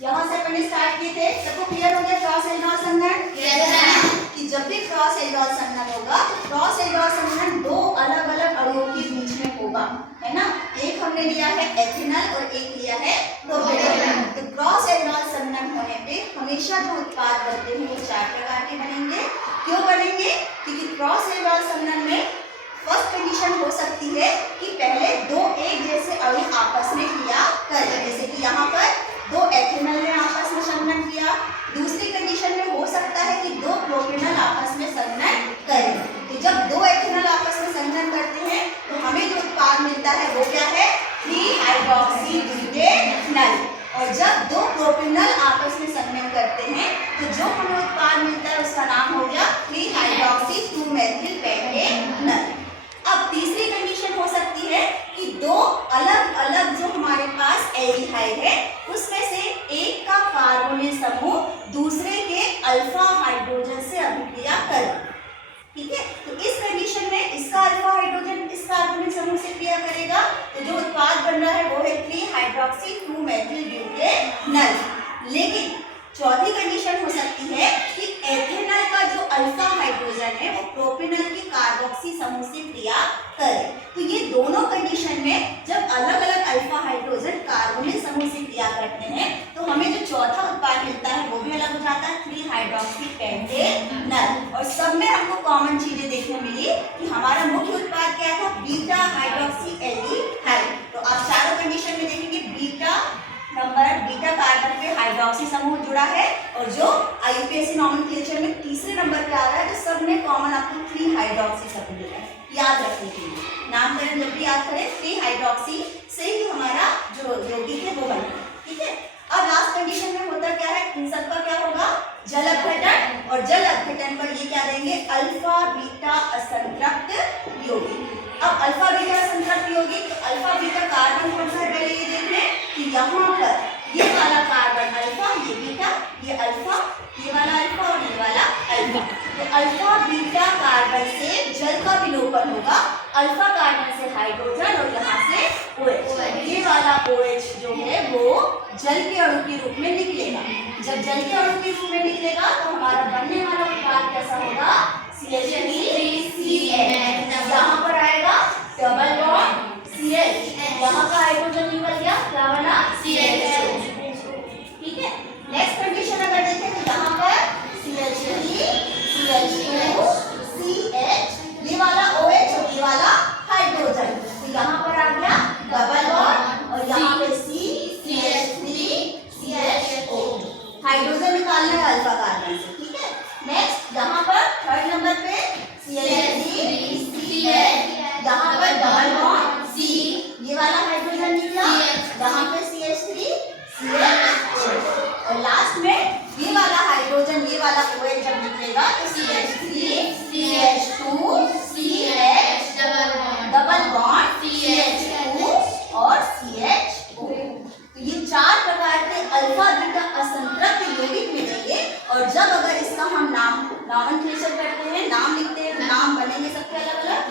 यहाँ से अपन स्टार्ट किए थे, सबको क्लियर हो गया क्रॉस एल्डिहाइड संघनन कि जब भी क्रॉस एल्डिहाइड संघनन होगा तो क्रॉस एल्डिहाइड संघनन दो अलग अलग अणुओं के बीच में होगा, है ना। एक हमने लिया है एथिनल और एक लिया है प्रोपेनॉल। तो क्रॉस एल्डिहाइड संघनन होने पे हमेशा जो उत्पाद बनते हैं वो 4 प्रकार के बनेंगे। क्यों बनेंगे? क्योंकि क्रॉस एल्डिहाइड संघनन में फर्स्ट कंडीशन हो सकती है कि पहले दो एक जैसे अणु आपस में क्रिया करें, जैसे कि यहाँ पर दो एथिनल ने आपस में संघनन किया। दूसरी कंडीशन में हो सकता है कि दो प्रोपेनॉल आपस में संघनन करें। तो जब दो एथिनल आपस में संघनन करते हैं तो हमें जो उत्पाद मिलता है वो क्या है? 3 हाइड्रोक्सी ब्यूटेनॉल। और जब दो प्रोपेनॉल आपस में संघनन करते हैं तो जो हमें उत्पाद मिलता है उसका नाम हो गया 3 हाइड्रोक्सी 2 मेथिल पेंटेनॉल। अब तीसरी कंडीशन हो सकती है कि दो अलग अलग जो हमारे पास एल्डिहाइड है उसमें से एक का कार्बोनिल समूह दूसरे के अल्फा हाइड्रोजन से अभिक्रिया करे, ठीक है। तो इस कंडीशन में इसका अल्फा हाइड्रोजन इस कार्बोनिल समूह से क्रिया करेगा तो जो उत्पाद बन रहा है वो है 3 हाइड्रोक्सी 2 मेथिल ब्यूटेनॉल। लेकिन चौथी कंडीशन हो सकती है कि एथेनॉल का जो अल्फा हाइड्रोजन है वो प्रोपेनॉल के कार्बोक्सी समूह से क्रिया करे। तो ये दोनों कंडीशन में जब अलग अलग अल्फा हाइड्रोजन कार्बोनिल समूह से क्रिया करते हैं तो हमें जो चौथा उत्पाद मिलता है वो भी अलग हो जाता है 3 हाइड्रोक्सी पेंटेनॉल। और सब में हमको कॉमन चीजें देखने मिली कि हमारा मुख्य उत्पाद क्या था? Beta hydroxy aldehyde. तो आप चारों कंडीशन में देखेंगे बीटा कार्बन पे हाइड्रोक्सी समूह जुड़ा है और जो आईयूपीएसी नोमेनक्लेचर में तीसरे नंबर पे आ रहा है तो सब में कॉमन आपको 3 हाइड्रोक्सी समूह मिला है। याद रखने के लिए नामकरण जब भी याद करें 3 हाइड्रोक्सी से ही हमारा जो यौगिक है वो बनेगा, ठीक है। अब लास्ट कंडीशन में होता क्या है? इन सबका क्या होगा? जल अपघटन। और जल अपघटन पर ये क्या देंगे? अल्फा बीटा असंतृप्त यौगिक। अब अल्फा बीटा असंतृप्त यौगिक तो अल्फा बीटा कार्बन कौन सा है? पहले ये देख लें कि यहाँ पर ये वाला कार्बन अल्फा, ये बीटा, ये अल्फा, ये वाला अल्फा और ये वाला अल्फा। तो अल्फा बीटा कार्बन से जल का विलोपन होगा, अल्फा कार्बन से हाइड्रोजन और यहाँ से OH। ये वाला OH जो है वो जल के अणु के रूप में निकलेगा। जब जल के अणु के रूप में निकलेगा तो हमारा बनने वाला उत्पाद कैसा होगा? CH3CH। यहाँ पर आएगा डबल बॉन्ड CH, यहाँ का हाइड्रोजन निकल गया, क्या बना? CH2, ठीक है। नेक्स्ट कंडीशन अगर देखें तो यहाँ पर CH3 CH2 CH, ये वाला OH और ये वाला हाइड्रोजन, तो यहाँ पर आ गया डबल बॉन्ड और यहाँ पे CH3 CHO। हाइड्रोजन निकालना है अल्फा कार्बन से, ठीक है। नेक्स्ट यहाँ पर थर्ड नंबर पे CH3 CH, यहाँ पर डबल बॉन्ड C, ये वाला हाइड्रोजन निकला, यहाँ पे CH3 CH और लास्ट में ये वाला हाइड्रोजन ये वाला OH जब निकलेगा तो CH3 CH2 CH double bond CH2 और CHO। तो ये 4 प्रकार के अल्फा बीटा असंतृप्त यौगिक मिलेंगे और जब अगर इसका हम नोमेनक्लेचर करते हैं, नाम लिखते हैं, नाम बनेंगे सबके अलग अलग।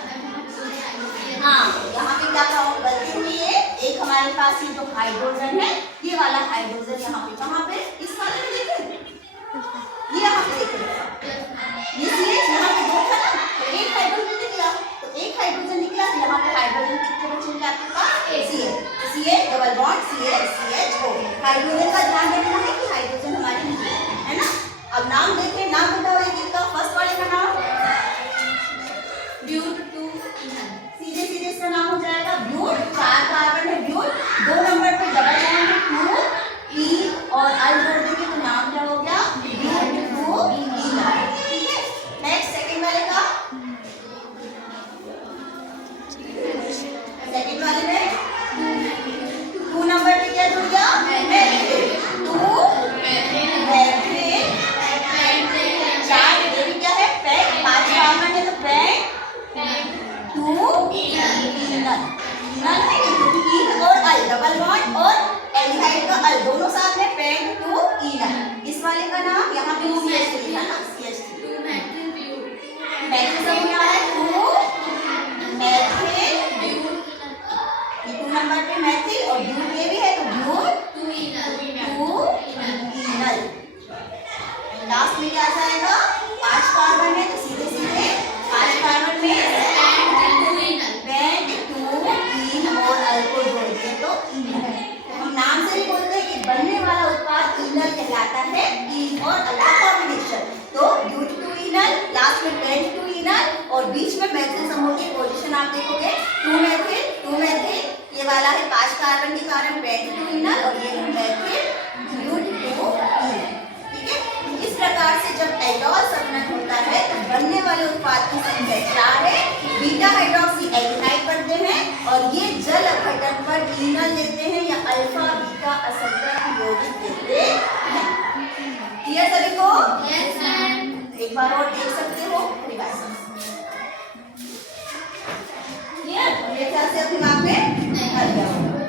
हाँ, यहाँ पे क्या गलती हुई है? एक हमारे पास ये जो हाइड्रोजन है ये वाला हाइड्रोजन यहाँ पे कहाँ पे? इस वाले में देखें, ये यहाँ पे देखें, ये CH यहाँ पे 2 था ना, तो एक हाइड्रोजन निकला, तो एक हाइड्रोजन निकला तो यहाँ पे हाइड्रोजन कितने बचेंगे आपके पास? CH double bond CH CHO। Hydrogen का ध्यान रखना है कि हाइड्रोजन हमारे निकले, है ना। अब नाम देखें, नाम बताओ एक का। फर्स्ट वाले का नाम ब्यूट 2 सीधे सीधे इसका नाम हो जाएगा ब्यूट। 4 कार्बन है ब्यूट, 2 नंबर पे डबल बॉन्ड है 2 E और I जोड़ देंगे तो नाम क्या हो गया? ब्यूट 2 ईथर, ठीक है। नेक्स्ट सेकंड वाले का, सेकंड वाले में 2 नंबर पे क्या जुड़ गया? मेथिल 2 मेथिल 4 ये भी क्या है? लास्ट में क्या आ जाएगा, 5 कार्बन है तो सीधे सीधे 5 कार्बन में बेंड टू इन और अल को जोड़ दिए तो ईन है। तो हम नाम से ही बोलते हैं कि बनने वाला उत्पाद ईनल कहलाता है, ईन और अल का कॉम्बिनेशन। तो ब्यूट टू ईनल, लास्ट में बेंड टू ईनल और बीच में मैथिल समूह की पोजीशन आप देखोगे 2 मैथिल, ये वाला है 5 कार्बन के कारण बेंड टू ईनल और ये है मैथिल ब्यूट टू ईनल। ठीक है, इस प्रकार से जब एल्डोल संघनन होता है तो बनने वाले उत्पाद की संख्या 4 है। बीटा हाइड्रोक्सी एल्डिहाइड बनते हैं और ये जल अपघटन पर ईनल देते हैं या अल्फा बीटा असंतुलन यौगिक देते हैं। क्लियर सभी को? Yes ma'am. एक बार और देख सकते हो रिवाइज। क्लियर? मेरे ख्याल से अब दिमाग में